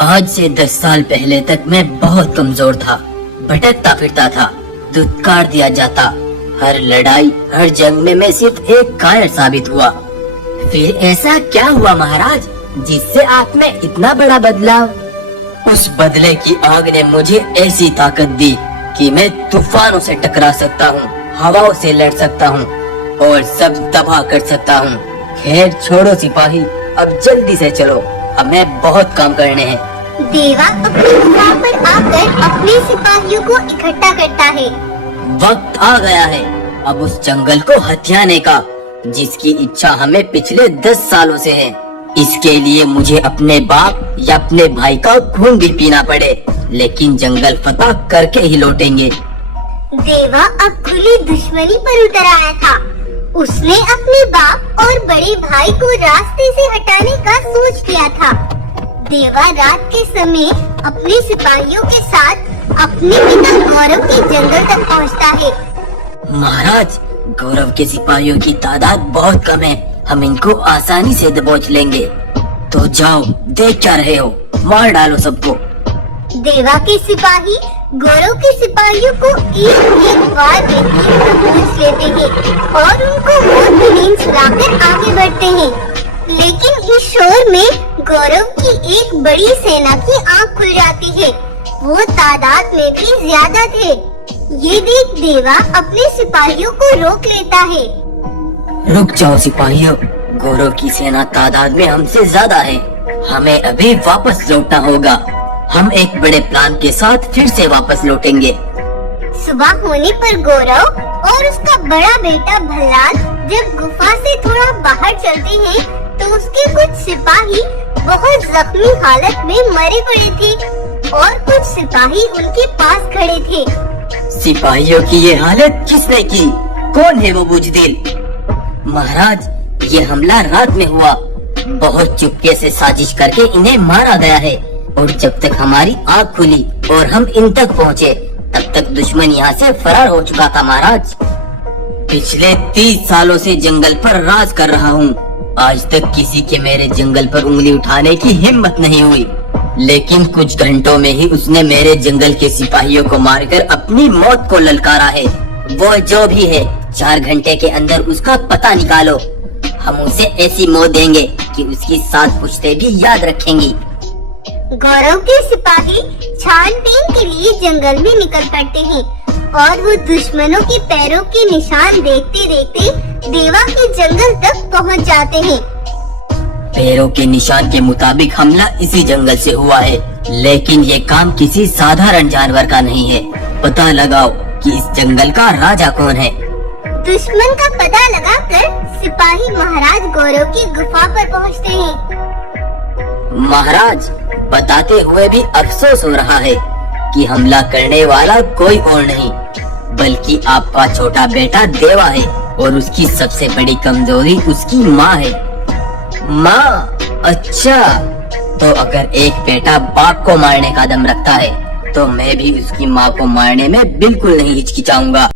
आज से 10 साल पहले तक मैं बहुत कमजोर था, भटकता फिरता था, धुतकार दिया जाता। हर लड़ाई, हर जंग में मैं सिर्फ एक कायर साबित हुआ। फिर ऐसा क्या हुआ महाराज, जिससे आप में इतना बड़ा बदलाव? उस बदले की आग ने मुझे ऐसी ताकत दी कि मैं तूफानों से टकरा सकता हूँ, हवाओं से लड़ सकता हूँ और सब तबाह कर सकता हूँ। खैर छोड़ो सिपाही, अब जल्दी से चलो, हमें बहुत काम करने हैं। देवा अपनी गुफा पर आकर अपने सिपाहियों को इकट्ठा करता है। वक्त आ गया है अब उस जंगल को हथियाने का, जिसकी इच्छा हमें पिछले 10 सालों से है। इसके लिए मुझे अपने बाप या अपने भाई का खून भी पीना पड़े, लेकिन जंगल फतह करके ही लौटेंगे। देवा अब खुली दुश्मनी पर उतर आया था। उसने अपने बाप और बड़े भाई को रास्ते से हटाने का सोच लिया था। देवा रात के समय अपने सिपाहियों के साथ अपने पिता गौरव के जंगल तक पहुंचता है। महाराज, गौरव के सिपाहियों की तादाद बहुत कम है, हम इनको आसानी से दबोच लेंगे। तो जाओ, देख क्या रहे हो, मार डालो सबको। देवा के सिपाही गौरव के सिपाहियों को एक बार में दबोच लेते हैं और उनको मौत की नींद सुलाकर आगे बढ़ते हैं। लेकिन इस शोर में गौरव की एक बड़ी सेना की आंख खुल जाती है। वो तादाद में भी ज्यादा थे। ये देख देवा अपने सिपाहियों को रोक लेता है। रुक जाओ सिपाहियों, गौरव की सेना तादाद में हमसे ज्यादा है, हमें अभी वापस लौटना होगा। हम एक बड़े प्लान के साथ फिर से वापस लौटेंगे। सुबह होने पर गौरव और उसका बड़ा बेटा भल्लाल जब गुफा से थोड़ा बाहर चलते हैं, तो उसके कुछ सिपाही बहुत जख्मी हालत में मरे पड़े थे और कुछ सिपाही उनके पास खड़े थे। सिपाहियों की ये हालत किसने की? कौन है वो बुजदिल? महाराज, ये हमला रात में हुआ, बहुत चुपके से साजिश करके इन्हें मारा गया है। और जब तक हमारी आँख खुली और हम इन तक पहुँचे, तब तक दुश्मन यहाँ से फरार हो चुका था। महाराज, पिछले 30 सालों से जंगल पर राज कर रहा हूँ, आज तक किसी के मेरे जंगल पर उंगली उठाने की हिम्मत नहीं हुई। लेकिन कुछ घंटों में ही उसने मेरे जंगल के सिपाहियों को मारकर अपनी मौत को ललकारा है। वो जो भी है, 4 घंटे के अंदर उसका पता निकालो। हम उसे ऐसी मौत देंगे कि उसकी 7 पुश्तें भी याद रखेंगी। गौरव के सिपाही छानबीन के लिए जंगल में निकल पड़ते हैं और वो दुश्मनों के पैरों के निशान देखते देखते देवा के जंगल तक पहुंच जाते हैं। पैरों के निशान के मुताबिक हमला इसी जंगल से हुआ है, लेकिन ये काम किसी साधारण जानवर का नहीं है। पता लगाओ कि इस जंगल का राजा कौन है। दुश्मन का पता लगाकर सिपाही महाराज गौरव की गुफा पर पहुंचते हैं। महाराज, बताते हुए भी अफसोस हो रहा है कि हमला करने वाला कोई और नहीं, बल्कि आपका छोटा बेटा देवा है और उसकी सबसे बड़ी कमजोरी उसकी माँ है। माँ? अच्छा, तो अगर एक बेटा बाप को मारने का दम रखता है, तो मैं भी उसकी माँ को मारने में बिल्कुल नहीं हिचकिचाऊंगा।